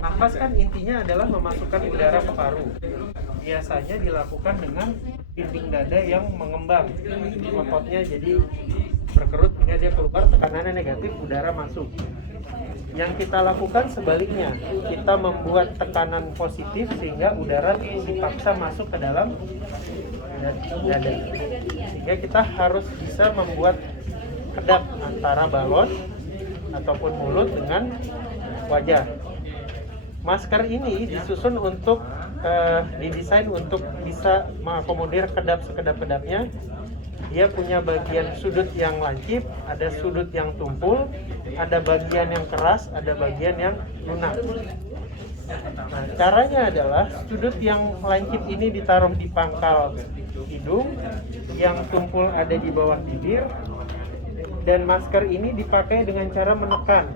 Nafas kan intinya adalah memasukkan udara ke paru. Biasanya dilakukan dengan dinding dada yang mengembang, ototnya jadi berkerut hingga dia keluar, tekanannya negatif, udara masuk. Yang kita lakukan sebaliknya, kita membuat tekanan positif sehingga udara dipaksa masuk ke dalam dada. Sehingga kita harus bisa membuat kedap antara balon ataupun mulut dengan wajah. Masker ini disusun untuk didesain untuk bisa mengakomodir kedap sekedap-kedapnya. Dia punya bagian sudut yang lancip, ada sudut yang tumpul, ada bagian yang keras, ada bagian yang lunak. Nah, caranya adalah sudut yang lancip ini ditaruh di pangkal hidung, yang tumpul ada di bawah bibir, dan masker ini dipakai dengan cara menekan.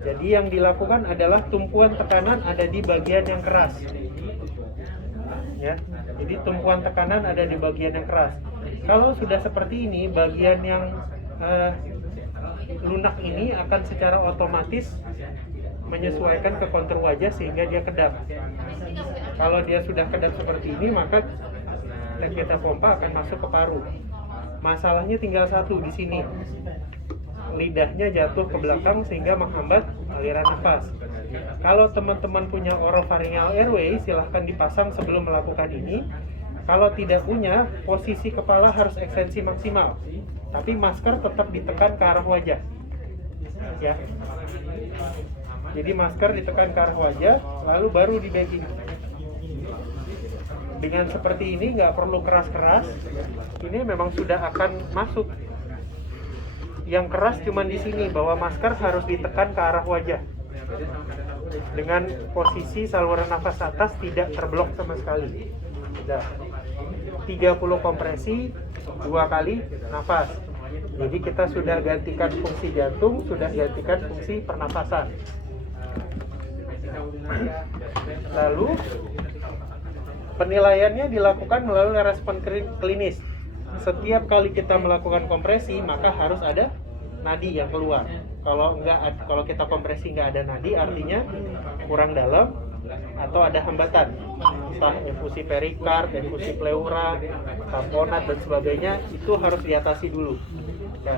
Jadi yang dilakukan adalah tumpuan tekanan ada di bagian yang keras. Ya, jadi tumpuan tekanan ada di bagian yang keras. Kalau sudah seperti ini, bagian yang lunak ini akan secara otomatis menyesuaikan ke kontur wajah sehingga dia kedap. Kalau dia sudah kedap seperti ini, maka kita pompa akan masuk ke paru. Masalahnya tinggal satu di sini. Lidahnya jatuh ke belakang sehingga menghambat aliran nafas. Kalau teman-teman punya oropharyngeal airway, silahkan dipasang sebelum melakukan ini. Kalau tidak punya, posisi kepala harus ekstensi maksimal, tapi masker tetap ditekan ke arah wajah. Ya. Jadi masker ditekan ke arah wajah, lalu baru di bagging. Dengan seperti ini, nggak perlu keras-keras. Ini memang sudah akan masuk. Yang keras cuma di sini, bahwa masker harus ditekan ke arah wajah. Dengan posisi saluran nafas atas tidak terblok sama sekali. Sudah. 30 kompresi, 2 kali nafas. Jadi kita sudah gantikan fungsi jantung, sudah gantikan fungsi pernafasan. Lalu penilaiannya dilakukan melalui respon klinis. Setiap kali kita melakukan kompresi, maka harus ada nadi yang keluar. Kalau kita kompresi nggak ada nadi, artinya kurang dalam atau ada hambatan, entah infusi perikard, infusi pleura, tamponat dan sebagainya, itu harus diatasi dulu. Nah,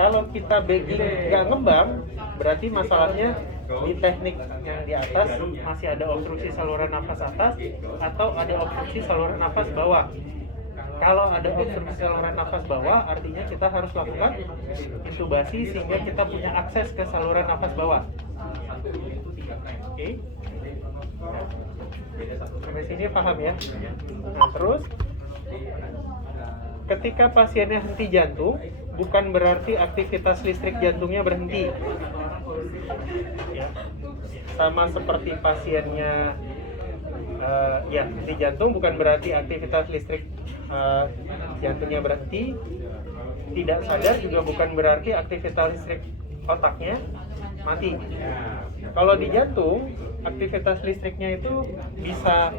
kalau kita bagging nggak ngembang, berarti masalahnya di teknik yang di atas masih ada obstruksi saluran nafas atas atau ada obstruksi saluran nafas bawah. Kalau ada obstruksi saluran nafas bawah, artinya kita harus lakukan intubasi sehingga kita punya akses ke saluran nafas bawah. Oke. Sampai sini paham ya? Nah, terus ketika pasiennya henti jantung, bukan berarti aktivitas listrik jantungnya berhenti. Ya. Sama seperti pasiennya henti jantung, bukan berarti aktivitas listrik jantungnya berhenti. Tidak sadar juga bukan berarti aktivitas listrik otaknya mati. Kalau di jantung, aktivitas listriknya itu bisa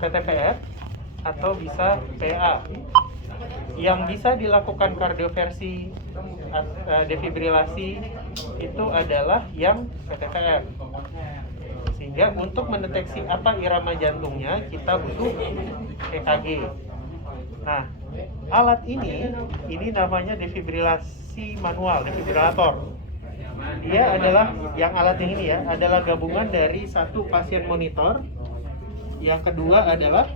VTVF atau bisa PA. Yang bisa dilakukan kardioversi, defibrilasi itu adalah yang VTVF. Sehingga untuk mendeteksi apa irama jantungnya, kita butuh EKG. Nah, alat ini namanya defibrilasi manual, defibrilator. Dia adalah, yang alat ini ya, adalah gabungan dari satu pasien monitor, yang kedua adalah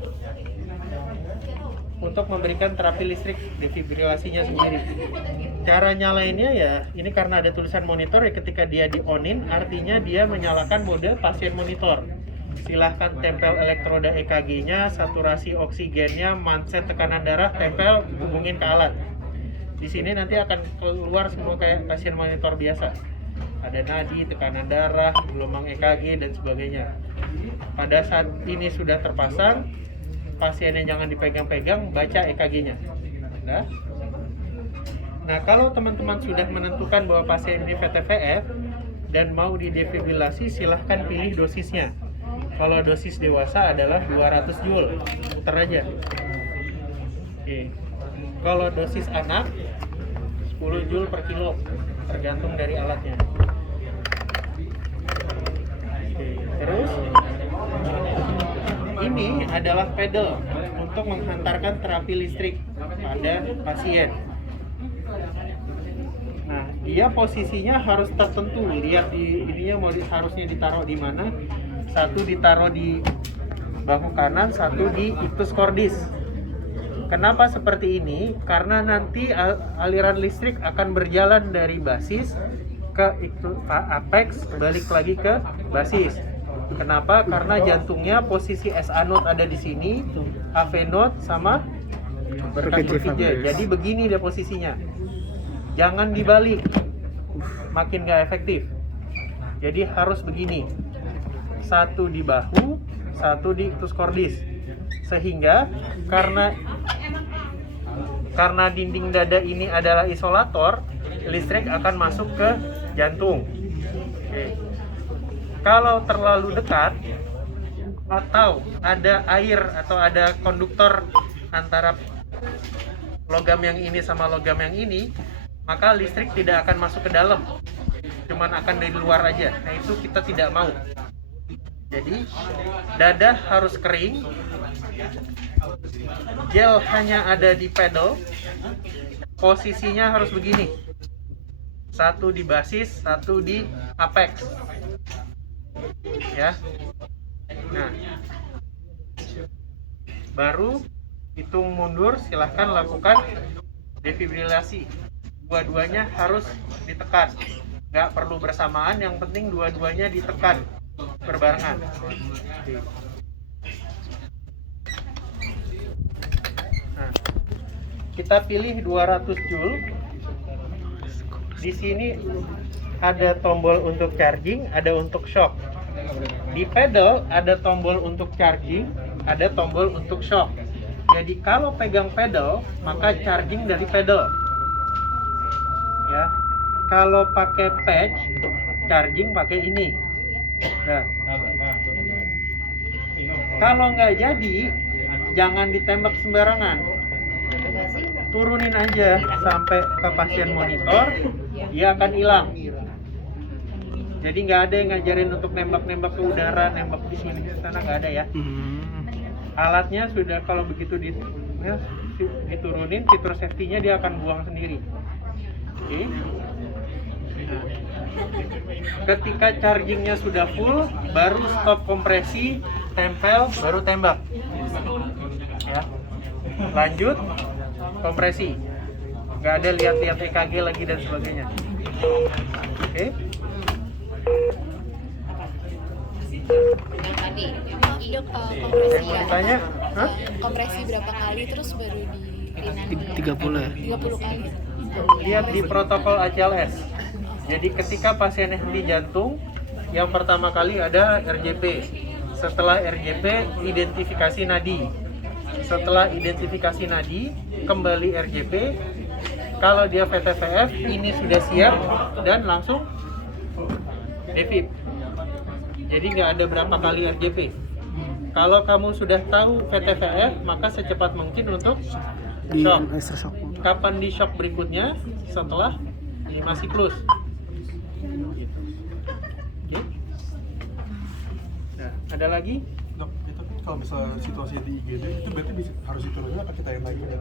untuk memberikan terapi listrik defibrilasinya sendiri. Cara nyalainnya ya, ini karena ada tulisan monitor ya, ketika dia di on-in, artinya dia menyalakan mode pasien monitor. Silahkan tempel elektroda EKG-nya, saturasi oksigennya, manset tekanan darah, tempel, hubungin ke alat. Di sini nanti akan keluar semua kayak pasien monitor biasa. Ada nadi, tekanan darah, gelombang EKG, dan sebagainya. Pada saat ini sudah terpasang, pasiennya jangan dipegang-pegang, baca EKG-nya. Nah, kalau teman-teman sudah menentukan bahwa pasien ini VTVF dan mau didefibrilasi, silahkan pilih dosisnya. Kalau dosis dewasa adalah 200 joule, putar aja. Oke. Kalau dosis anak 10 joule per kilo, tergantung dari alatnya. adalah pedal untuk menghantarkan terapi listrik pada pasien. Nah, dia posisinya harus tertentu. Lihat di ininya harusnya ditaruh di mana. Satu ditaruh di bahu kanan, satu di ictus cordis. Kenapa seperti ini? Karena nanti aliran listrik akan berjalan dari basis ke apex, balik lagi ke basis. Kenapa? Karena jantungnya posisi SA node ada di sini, AV node sama berkat berpijak. Jadi begini dia posisinya. Jangan dibalik, makin gak efektif. Jadi harus begini, satu di bahu, satu di ictus cordis. Sehingga karena dinding dada ini adalah isolator, listrik akan masuk ke jantung. Oke. Kalau terlalu dekat atau ada air atau ada konduktor antara logam yang ini sama logam yang ini, maka listrik tidak akan masuk ke dalam, cuman akan dari luar aja. Nah, itu kita tidak mau. Jadi dada harus kering, gel hanya ada di pedal, posisinya harus begini, satu di basis, satu di apex, ya. Nah, baru hitung mundur, silahkan lakukan defibrilasi. Dua-duanya harus ditekan, nggak perlu bersamaan, yang penting dua-duanya ditekan berbarengan. Nah, kita pilih 200 joule. Di sini ada tombol untuk charging, ada untuk shock. Di pedal ada tombol untuk charging, ada tombol untuk shock. Jadi kalau pegang pedal, maka charging dari pedal. Ya, kalau pakai patch, charging pakai ini. Nah, kalau nggak jadi, jangan ditembak sembarangan. Turunin aja sampai ke pasien monitor, dia akan hilang. Jadi nggak ada yang ngajarin untuk nembak-nembak ke udara, nembak di sini, di sana nggak ada ya. Alatnya sudah, kalau begitu diturunin, fitur safety-nya dia akan buang sendiri. Oke. Nah, ketika chargingnya sudah full, baru stop kompresi, tempel, baru tembak. Ya. Lanjut kompresi. Nggak ada lihat-lihat EKG lagi dan sebagainya. Oke. Tadi, dok, kompresi ya. Tanya, kompresi berapa kali terus baru di 30 ya? 30 kali. lihat di protokol ACLS. Jadi ketika pasien henti jantung, yang pertama kali ada RJP. Setelah RJP, identifikasi nadi. Setelah identifikasi nadi, kembali RJP. Kalau dia VTVF, ini sudah siap dan langsung defib. Jadi nggak ada berapa kali RJP. Kalau kamu sudah tahu VTVF, maka secepat mungkin untuk shock. Kapan di shock berikutnya? Setelah ini siklus. Oke. Nah, ada lagi? Dok, itu kalau misalnya situasinya di IGD, itu berarti harus diturunin apa kita yang naik gitu?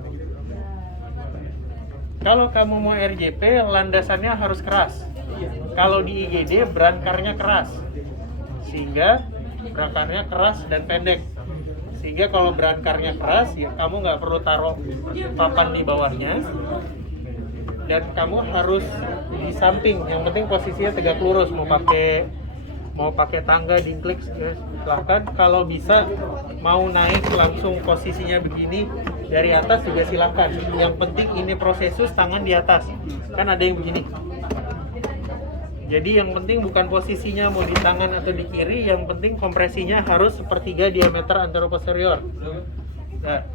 Kalau kamu mau RJP, landasannya harus keras. Kalau di IGD, brankarnya keras. Sehingga brankarnya keras dan pendek. Sehingga kalau brankarnya keras, ya kamu nggak perlu taruh papan di bawahnya. Dan kamu harus di samping. Yang penting posisinya tegak lurus. Mau pakai tangga, dingklik, silahkan. Kalau bisa mau naik langsung posisinya begini dari atas juga silahkan. Yang penting ini prosesus tangan di atas. Kan ada yang begini. Jadi yang penting bukan posisinya mau di tangan atau di kiri, yang penting kompresinya harus sepertiga diameter anteroposterior. Nah,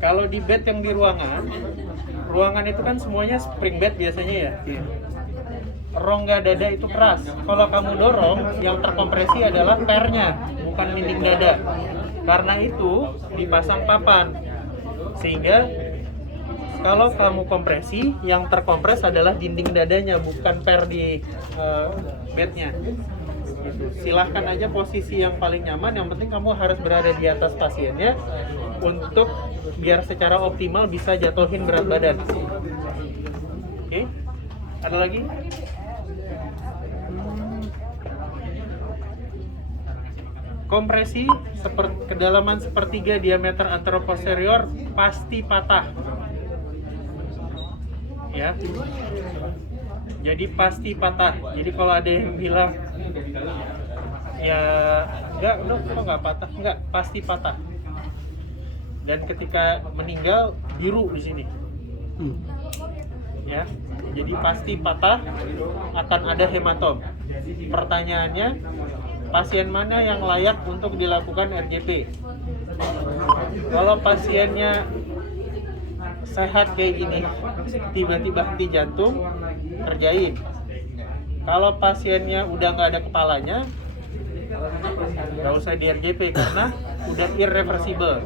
kalau di bed yang di ruangan itu kan semuanya spring bed biasanya ya. Rongga dada itu keras. Kalau kamu dorong, yang terkompresi adalah pernya, bukan dinding dada. Karena itu dipasang papan. Sehingga kalau kamu kompresi, yang terkompres adalah dinding dadanya, bukan per di bednya. gitu. Silahkan aja posisi yang paling nyaman, yang penting kamu harus berada di atas pasiennya untuk biar secara optimal bisa jatuhin berat badan. Oke, ada lagi? Kompresi kedalaman sepertiga diameter anteroposterior pasti patah. Ya. Jadi pasti patah. Jadi kalau ada yang bilang ya enggak, kok nggak patah? Enggak, pasti patah. Dan ketika meninggal biru di sini. Ya. Jadi pasti patah, akan ada hematom. Pertanyaannya, pasien mana yang layak untuk dilakukan RJP? Kalau pasiennya sehat kayak gini, tiba-tiba henti jantung, kerjain. Kalau pasiennya udah nggak ada kepalanya, nggak usah di RJP karena udah irreversible.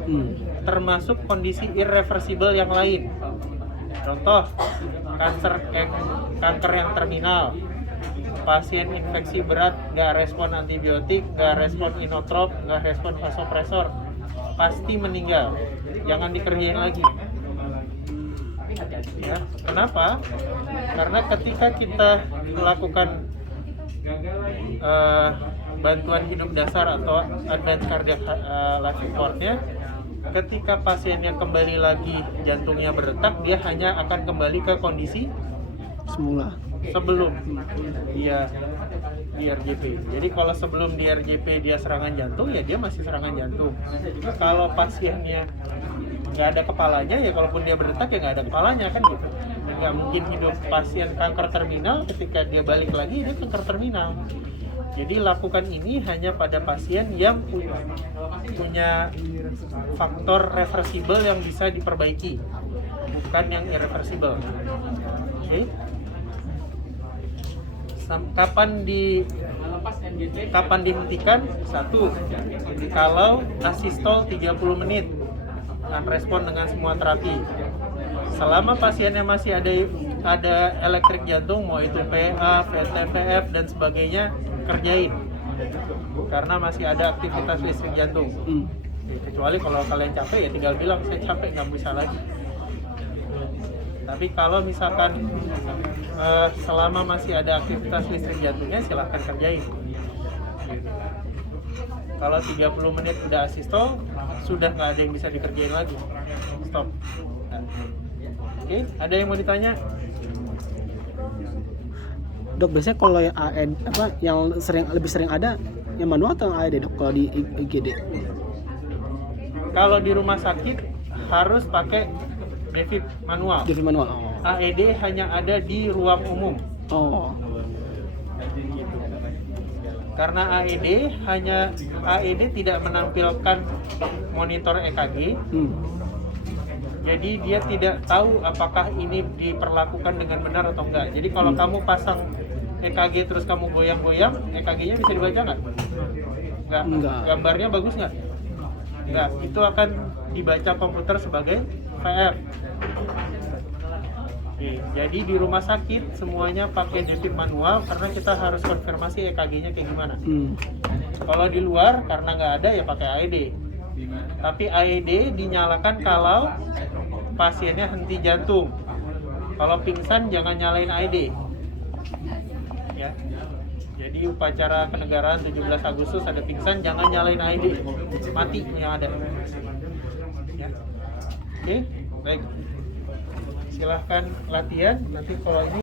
Termasuk kondisi irreversible yang lain. Contoh, kanker yang terminal. Pasien infeksi berat nggak respon antibiotik, nggak respon inotrop, nggak respon vasopresor, pasti meninggal. Jangan dikerjain lagi. Ya, kenapa? Karena ketika kita melakukan bantuan hidup dasar atau advanced cardiac life support-nya, ketika pasiennya kembali lagi jantungnya berdetak, dia hanya akan kembali ke kondisi semula sebelum dia di RJP. Jadi kalau sebelum di RJP dia serangan jantung, ya dia masih serangan jantung. Kalau pasiennya nggak ada kepalanya, ya kalaupun dia berdetak ya nggak ada kepalanya, kan gitu. Nggak mungkin hidup pasien kanker terminal ketika dia balik lagi dia kanker terminal. Jadi lakukan ini hanya pada pasien yang punya faktor reversible yang bisa diperbaiki, bukan yang irreversible. Oke? Kapan dihentikan? 1. Kalau asistol 30 menit akan respon dengan semua terapi. Selama pasiennya masih ada elektrik jantung, mau itu PA, VT-PF dan sebagainya, kerjain. Karena masih ada aktivitas listrik jantung. Kecuali kalau kalian capek ya tinggal bilang saya capek, nggak bisa lagi. Tapi kalau misalkan selama masih ada aktivitas listrik jantungnya, silahkan kerjain. Kalau 30 menit udah asistol, sudah nggak ada yang bisa dikerjain lagi. Stop. Oke, ada yang mau ditanya? Dok, biasanya kalau yang AED yang lebih sering ada yang manual atau yang AED, Dok, kalau di IGD? Kalau di rumah sakit harus pakai Devib manual. Devib manual. AED hanya ada di ruang umum. Karena AED tidak menampilkan monitor EKG. Jadi dia tidak tahu apakah ini diperlakukan dengan benar atau enggak. Jadi kalau kamu pasang EKG terus kamu goyang-goyang, EKG-nya bisa dibaca nggak? Enggak. Gambarnya bagus nggak? Enggak. Itu akan dibaca komputer sebagai VF. Oke, jadi di rumah sakit semuanya pakai Devib manual karena kita harus konfirmasi EKG-nya kayak gimana. Kalau di luar karena nggak ada ya pakai AED. Tapi AED dinyalakan kalau pasiennya henti jantung. Kalau pingsan jangan nyalain AED. Ya. Jadi upacara kenegaraan 17 Agustus ada pingsan, jangan nyalain AED. Mati yang ada. Ya. Oke, baik. Silahkan latihan. Nanti kalau ini